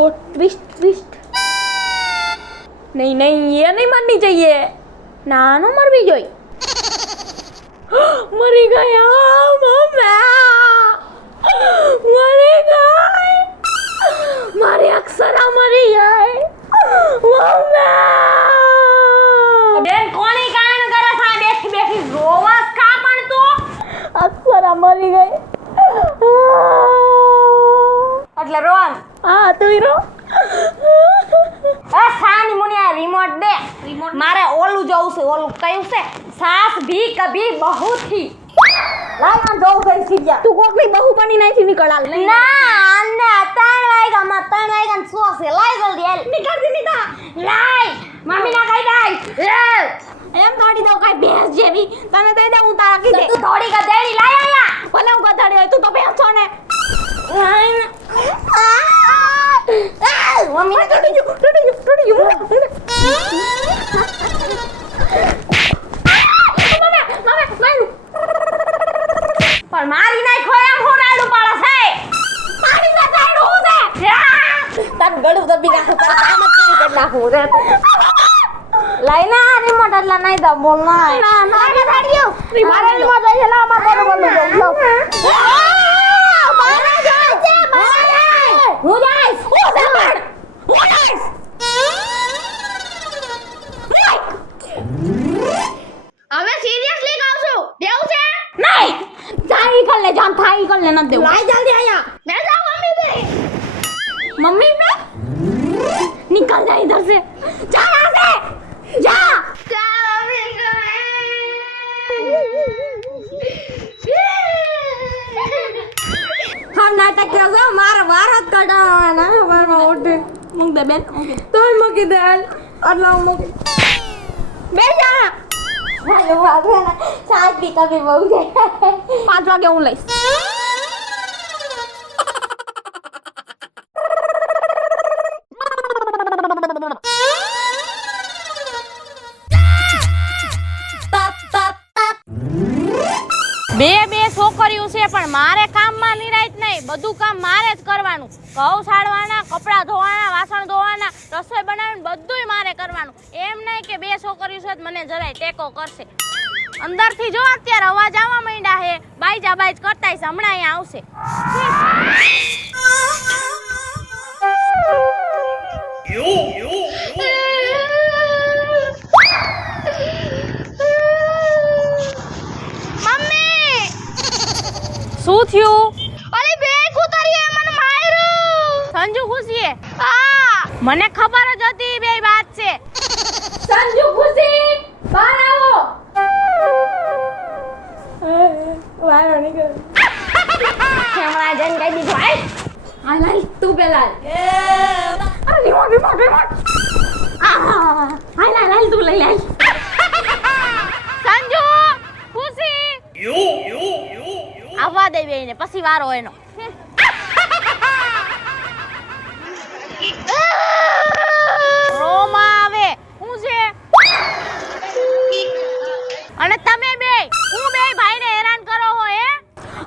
God twist twist नहीं नहीं ये नहीं मरनी चाहिए नानो मर भी जोई मरी गया मम्मा मरी गई मारी अक्षरा मरी गई मम्मा બેન કોની કાન કરે છે બેઠી બેઠી રોવાસ કા પણ તું અક્ષરા મરી ગઈ એટલે રોન હા તું રો આ સાની મુની આ રિમોટ દે મારે ઓલું જોવું છે ઓલું કયું છે સાસ भी कभी बहू थी લાઈ આ જોઉં છે સીધા તું કોકની બહુ બની નાખી નીકળાલ ના આને 3 વાગ્યા માં 3 વાગ્યા સો છે લાઈ જલ્દી હાલ નીકળ દી નીતા લાઈ મમ્મી ના ખાઈ દઈ એમ થોડી દઉં કાઈ ભેંસ જેવી તને દઈ દે હું તારા કીધે તું થોડી ગધેડી લાઈ આયા ભલે હું ગધાડી હોય તું તો ભેંસ છો ને મમ્મી ને તૂટી ગયું પણ મારી નાખો એમ હું રાડું પાડે છે મારી ના દાડો છે તાર ગળું દબી નાખું તાર કામ જ પૂરી કરી નાખું રે લઈને આ રિમોટ એટલે નહીં દો બોલ ના ના મારે દાડીઓ મારે રિમોટ લઈ લે અમાર બોલ બોલ મારે જાય છે મારે હું જઈશ હવે સિરિયસલી કહું છું દેવું છે નહીં જાઈ કર લે જાન થાઈ કર લે ન દેવું લાઈ જલ્દી આયા મે જાઉં મમ્મી से मम्मी पे निकल जा इधर से जा यहाँ से जा हम नाटक कर रहे हैं मार भारत का डालना है मार उठे मुंग दे बेन ओके તો મૂકી દે હાલ અલ્લાહ મૂકી बे जा भाई वो आगे ना साथ भी कभी बहु जाए 5 વાગે હું લઈશ બે છોકરીઓ છે પણ મારે કામમાં નિરાયત નહીં બધું કામ મારે જ કરવાનું ઘઉં સાળવાના કપડાં ધોવાના વાસણ ધોવાના રસોઈ બનાવવાનું બધુંય મારે કરવાનું એમ નહીં કે બે છોકરીઓ છે મને જરાય ટેકો કરશે અંદરથી જો અત્યારે અવાજ આવવા માંડ્યા હે બાઈજા બાઈજ કરતા હશે હમણાં અહીંયા આવશે શું થયું અરે બે કૂતરીએ મને માર્યું સંજુ ખુશીએ મને ખબર જ હતી બે વાત છે સંજુ ખુશી બહાર આવો વાયો નીકળ હમણાં જન કહી દીધું હાલ હાલ હાલ તું પેલા રિમોટ હાલ હાલ તું લઈ હાલ સંજુ ખુશી આવવા દે બેને પછી વારો એનો રોમા આવે હું છે અને તમે બે હું બે ભાઈને હેરાન કરો હો હે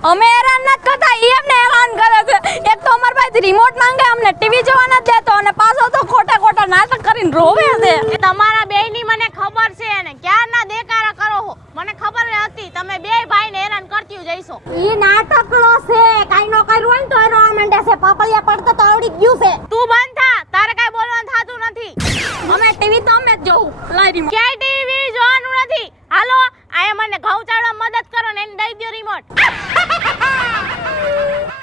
અમે હેરાન ન કરતા ઈ અમને હેરાન કરે છે એક તો અમાર પાસે રિમોટ માંગે અમને ટીવી જોવા ન દેતો અને પાછો તો ખોટા નાટક કરીને રોવે છે એ તમારા બેયની મને ખબર છે ને ક્યારના દેકારા કરો હો મને ખબર હતી તમે બે ભાઈને હેરાન કરતી જઈશો ઈ નાટકડો છે કાઈ નો કર્યું હોય તો એનો આ મંડે છે પાપલિયા પડતા તો આવડી ગયું છે તું બંધ થા તારે કાઈ બોલવાનું થાતું નથી અમે ટીવી તો અમે જ જોઉં લાઈ રિમોટ ક્યાંય ટીવી જોવાનું નથી હાલો આયા મને ઘઉં ચાળવા મદદ કરો ને એને દઈ દો રિમોટ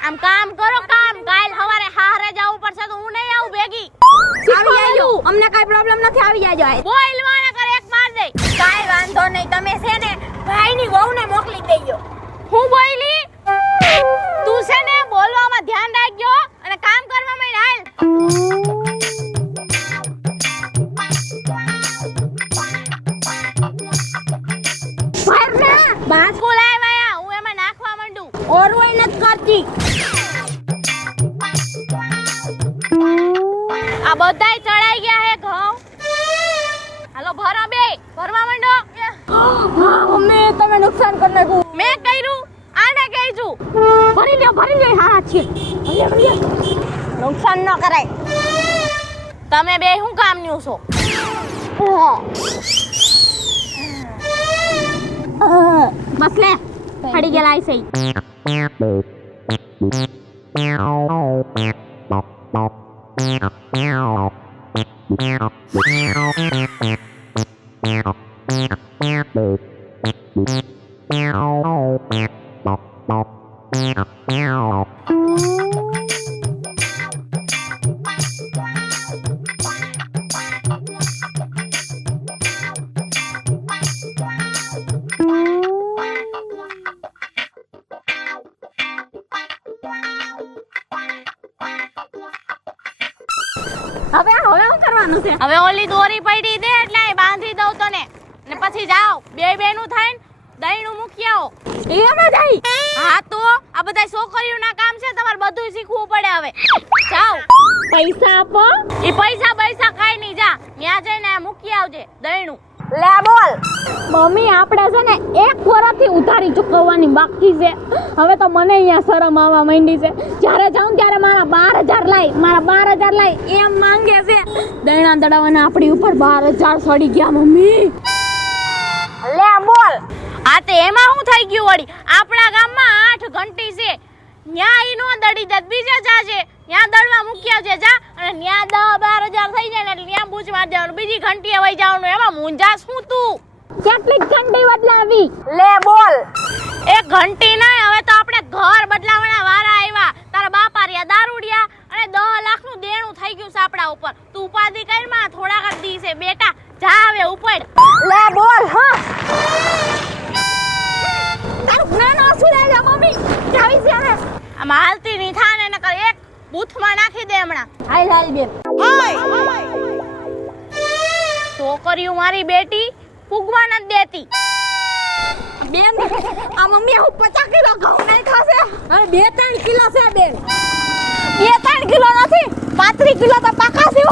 આમ કામ કરો કામ કાલ સવારે હારે જવું પડશે તો હું નહીં આવું ભેગી આવી જાજો અમને કાઈ પ્રોબ્લેમ નથી આવી જાજો બોલવાના કરે એક માર દે કાઈ વાંધો નહીં તમે છે ને ભાઈની વહુને મોકલી દેજો હું બોલી તું છે ને બોલવામાં ધ્યાન રાખજો અને કામ કરવામાં હાલ બાસ બોલાવ્યા હું એમાં નાખવા માંડું ઓરવાઈ નથી કરતી આ બધાય ચડાઈ ગયા હે ઘઉં હાલો ભરો બે ભરવા માંડો મમ્મી તમે નુકસાન કરી નાખ્યું મેં કર્યું આને કહીશું ભરી લ્યો હારા છે નુકસાન ન કરાય તમે બે શું કામનું છો? બસ લે પડી ગયેલા છે. હવે શું કરવાનું છે? હવે ઓલી દોરી પડી દે એટલે અહીં બાંધી દઉં તને ને પછી જાઓ બે નું થાય ને દહીંનું મૂકી આવો. એમાં જાય. હા તો આ બધા છોકરીઓના કામ છે, તમારે બધું શીખવું પડે. હવે જાઓ પૈસા આપો. ઈ પૈસા કાઈ નહીં, જા ત્યાં જઈને મૂકી આવજે દહીંનું. લે બોલ. મમ્મી આપણે છે ને 1 વર્ષથી ઉધારી ચૂકવવાની બાકી છે. હવે તો મને અહીંયા શરમ આવવા માંડી છે. જ્યારે જાઉં ત્યારે મારા 12,000 લાય એમ માંગે છે. દૈણા દડાવાના આપણી ઉપર 12,000 સડી ગયા મમ્મી. લે બોલ. આ તે એમાં શું થઈ ગયું વળી? આપણા ગામમાં 8 ઘંટી છે, ન્યા ઈ નો દડી દે, બીજે જાજે ન્યા દડવા મૂકી આવજે જા, અને ન્યા 10-12,000 થઈ જાય ને એટલે ન્યા બૂચ માર દેવાનું, બીજી ઘંટીએ વઈ જવાનું. એમાં મુંજા શું તું? કેટલી ઘંટી બદલાવી? લે બોલ. એક ઘંટી નહીં, હવે તો આપણે ઘર બદલાવાના વારા આવ્યા. તારા બાપા રહ્યા દારૂડિયા અને 10 લાખનું દેણું થઈ ગયું છે આપણા ઉપર. તું ઉપાધિ કરમાં થોડાક જ દી છે બેટા, જા હવે ઉપડ. લે બોલ. હા ના ના સુલે જા મમ્મી. જાવી છે હવે. આમ હાલતી નહીં થાને નકર એક બૂથમાં નાખી દે હમણાં. હાલ બેન. છોકરીઓ મારી બેટી પૂગવા નથી દેતી. બેન આ મમ્મી હું 50 કિલો ઘઉં નાખ્યા છે. હવે 2-3 કિલો છે બેન. 2-3 કિલો નથી, 35 કિલો તો પાકા છે.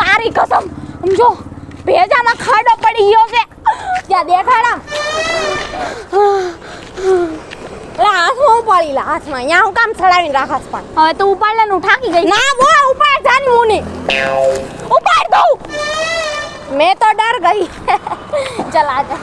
તારી કસમ સમજો ભેજામાં ખાડો પડી ગયો છે. ત્યાં દેખાડા હાથમાં ઉપાડી લા. હાથમાં અહીંયા હું કામ ચડાવીને રાખસ પણ. હવે તો ઉપાડ લે, હું થાકી ગઈ. ના બો ઉપાડ જાની મુની. ઉપાડ દઉં. मैं तो डर गई. चल आजा.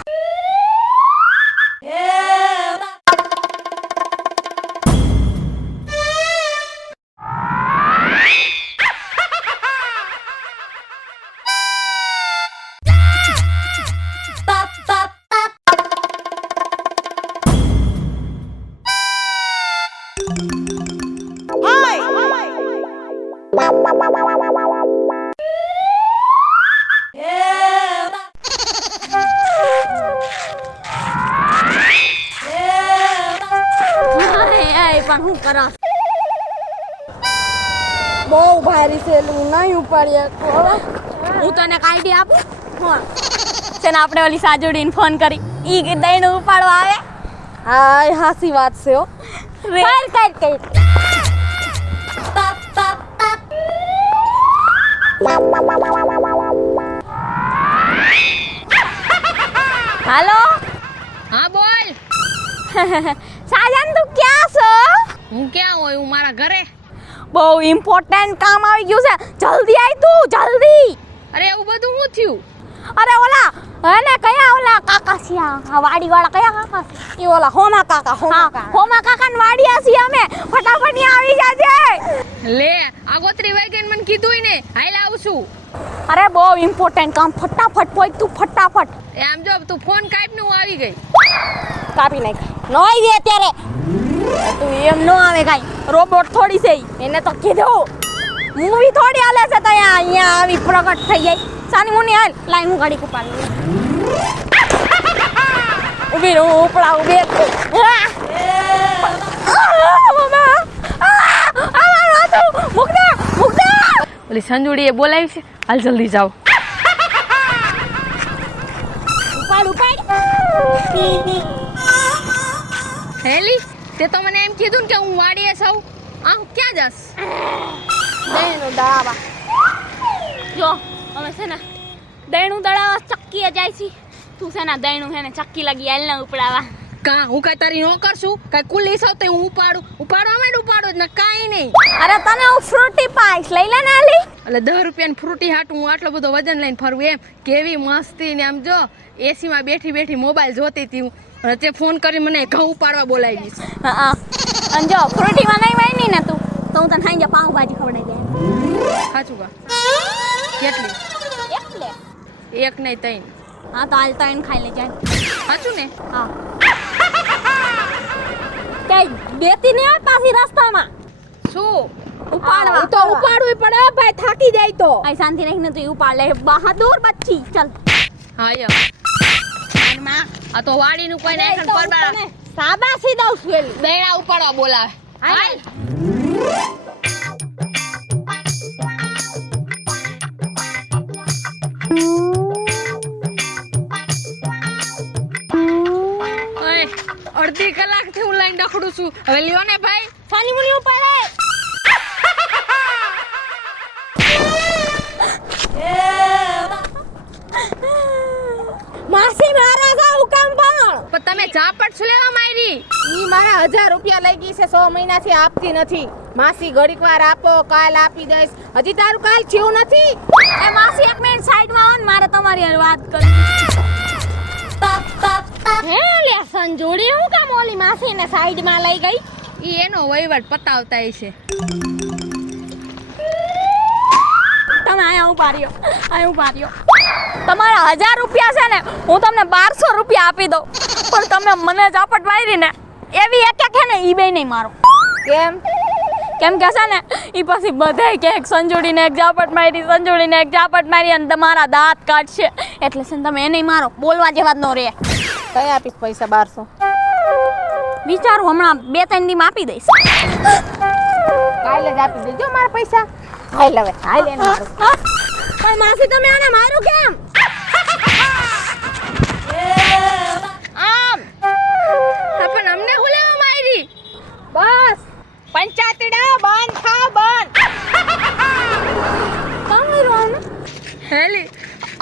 પણ હું કરા બહુ ભારી છે, નહીં ઉપાડીએ. હું તને આઈડિયા આપું. છે ને આપણે ઓલી સાજોડીને ફોન કરી ઈ દઈને ઉપાડવા આવે. હા હાસી વાત છે. હો કર હાલો. હા બોલ. સાજન તું ક્યાં છો? હું ક્યાં હોય? હું મારા ઘરે. બહુ ઇમ્પોર્ટન્ટ કામ આવી ગયું છે, જલ્દી આય તું જલ્દી. અરે એવું બધું શું થયું? અરે ઓલા હે કયા ઓલા કાકા છે આ વાડી વાળા કયા કાકા છે? ઈ ઓલા હોમા કાકા. હોમા કાકાની વાડીયા છીએ અમે. ફટાફટ ત્યાં આવી જાજે. લે આગોતરી વાગ્યાને મને કીધું ને હાલ આવું છું. અરે બહુ ઇમ્પોર્ટન્ટ કામ, ફટાફટ પોઈ તું ફટાફટ. આમ જો તું ફોન કાઢ ને હું આવી ગઈ. કાપી નાખ. નો આવી દે અત્યારે. તું એમ નો આવે કાઈ. રોબોટ થોડી છે એને તો કીધું. મૂવી થોડી હાલે છે તો અહીંયા આવી પ્રગટ થઈ ગઈ. સાની મુની હાલ લાઈન હું ગાડી કુપાડી. ઉભી રહો ઉપડા ઉભી. ઓલી સંજુડી એ બોલાવી છે, હાલ જલ્દી જાઓ. ઉપાડ. હેલી તે તો મને એમ કીધું ને કે હું વાડીએ છું. આ હું ક્યાં જાસ? દહીંનું દળાવા. જો અમે છે ને દહીંનું દળાવા ચક્કીએ જાય છે. તું છે ને દહીંનું છે ને ચક્કી લગી હાલ ને ઉપડાવા. કા હું કઈ તારી નો કરશું? કઈ કુલી સૌ તે હું ઉપાડવા માંડ ઉપાડો જ ને કાઈ નહીં. અરે તને હું ફ્રૂટી પાઈશ લઈ લે ને આલી. એટલે 10 રૂપિયાની ફ્રૂટી હાટું હું આટલો બધો વજન લઈને ફરવું એમ કેવી મસ્તી ને આમ જો એસીમાં બેઠી બેઠી મોબાઈલ જોતી હતી હું અને તે ફોન કરી મને ઘઉં ઉપાડવા બોલાવી છે. હા અને જો ફ્રૂટીમાં નહીં વાયની ને તું તો હું તને ખાઈ પાઉંભાજી ખવડાવી દે. સાચું કા કેટલી એટલે એક નહીં 3 હા તો હાલ તઈને ખાઈ લેજે. સાચું ને હા કઈ બેતી ને પાછી રસ્તામાં શું ઉપાડવા તો ઉપાડવી પડે ભાઈ થાકી જાય તો આઈ શાંતિ રહીને તું ઉપાડ લે બહાદુર બચ્ચી ચાલ. હા યો આ તો વાડીનું કોઈ નહીં ખન પરબાર સાબાસી દઉં છું બેડા ઉપાડવા બોલાવે. હાલ ઓય અડધી કલાકથી હું લાઈન ડખડું છું હવે લ્યો ને ભાઈ સાની મુની ઉપાડે. માસી મારા જા હુકમ પણ પણ તમે ઝાપટ છું લેવા મારી ઈ મારા 1000 રૂપિયા લઈ ગઈ છે 100 મહિનાથી આપતી નથી. માસી ઘડીક વાર આપો કાલ આપી દઈશ. હજી તારું કાલ થયું નથી. એ માસી એક મિનિટ સાઈડમાં આવો ને મારે તમારી હારે વાત કરવી. હે લે સંજોડી હું કામ ઓલી માસીને સાઈડમાં લઈ ગઈ? ઈ એનો વહીવટ પતાવતા છે. તમે અહીંયા ઉભા રહ્યો તમારા 1000 રૂપિયા છે ને હું તમને 1200 રૂપિયા આપી દઉં પણ તમે મને ઝાપટ મારી ને એવી એક હે ને ઈ બે નહીં મારો. કેમ કે છે ને ઈ પછી બધાય કે સંજોડીને એક ઝાપટ મારી અને તમારા દાંત કાઢશે એટલે છે ને તમે એને મારો બોલવા જેવા જ ન રહે. કઈ આપીશ પૈસા 1200? વિચારું હમણાં 2-3 દીમાં આપી દઈશ. કાલે જ આપી દેજો મારા પૈસા. હાલ હવે હાલ એને મારું. પણ માસી તમે આને મારું કેમ? આમ પણ અમને હું લેવા મારી બસ પંચાયતડા બંધ થા બંધ. હેલી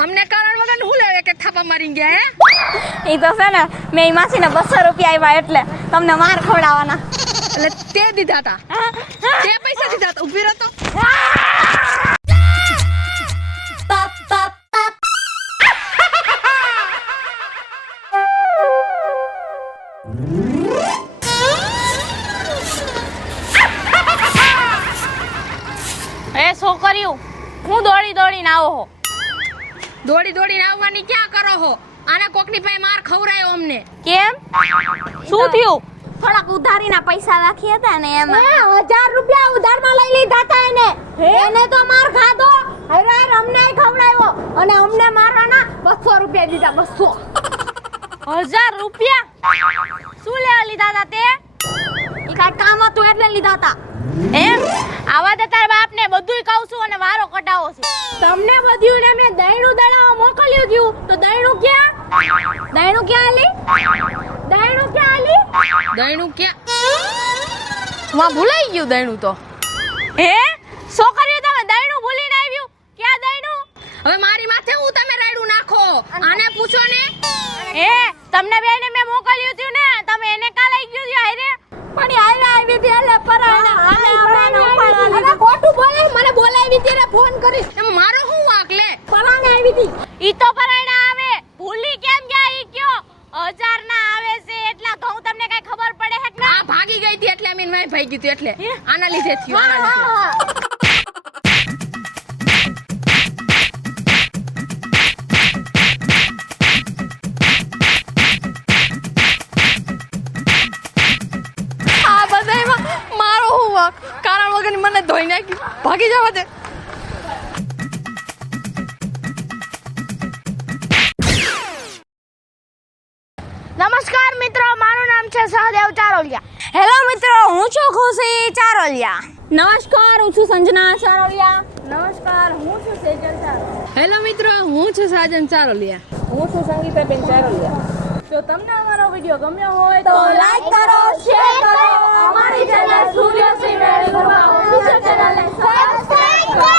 અમને કારણ વગર હું લેવે કે થાપા મારી ગયા હે એ તો છે ને મેં ઈ માસીને 200 રૂપિયા આપ્યા એટલે તમને માર ખવડાવવાના. એટલે તે દીધા તા તે પૈસા દીધા તા ઊભી રહો તો એ છોકરીઓ હું દોડીને આવો હો. દોડીને આવવાની ક્યાં કરો હો આને કોકની પાસે માર ખવરાયો અમને કેમ શું થયું? થોડાક ઉધારીના પૈસા રાખી હતા ને એમાં 1000 રૂપિયા ઉધારમાં લઈ લીધા તા એને તો માર ખાધો. હવે અમને ખવડાવ્યો અને અમને મારવાના 200 રૂપિયા દીધા. 200 1000 રૂપિયા શું લેવા લીધા હતા તે? ઈ કાંઈ કામ હતું એટલે લીધા હતા. એમ આવા દે તારા બાપને બધુંય કહું છું અને વારો કટાવો છે. તમને બધું ને મેં દહીણું દળાવવા મોકલ્યું હતું તો દહીણું ક્યાં આલી? દહીણું ક્યાં માં ભૂલાઈ ગયું દહીણું તો હે છોકરીઓ તમે દહીણું ભૂલીને આવ્યું? ક્યાં દહીણું? હવે મારી માથે હું તમે રાયડું નાખો આને પૂછો ને હે તમને બેને મેં મોકલ્યું હતું ને તમે એને કા લઈ ગયું છે હારે? પણ હારે આવી હતી એટલે પરાણે અરે ખોટું બોલે. મને બોલાવી હતી ને ફોન કરી. એમ મારો હું વાંક લે પરાણે આવી હતી. ઈ તો પરાયણા આવે ભૂલી કેમ ગયા ઈ કયો? 1000 ના આવે છે એટલા ઘઉં તમને કઈ ખબર પડે હે કે ના? આ ભાગી ગઈ હતી એટલે અમીન મેં ભાગી ગયું એટલે આના લીધે થયું આના લીધે આ બધાયમાં મારો હું વાંક કારણ વગરની મને ધોઈ નાખી ભાગી જવા દે. નમસ્કાર મિત્રો મારું નામ છે સહદેવ ચારોલિયા. હેલો મિત્રો હું છું ખુશી ચારોલિયા. નમસ્કાર હું છું સંજના ચારોલિયા. નમસ્કાર હું છું સેજલ ચારોલિયા. હેલો મિત્રો હું છું સાજન ચારોલિયા. હું છું સંગીતાબેન ચારોલિયા. જો તમને અમારો વિડિયો ગમ્યો હોય તો લાઈક કરો, શેર કરો, અમારી ચેનલ સૂર્યશ્રી મેળી ગુરવા ઓફિશિયલ ચેનલને સબસ્ક્રાઇબ કરો.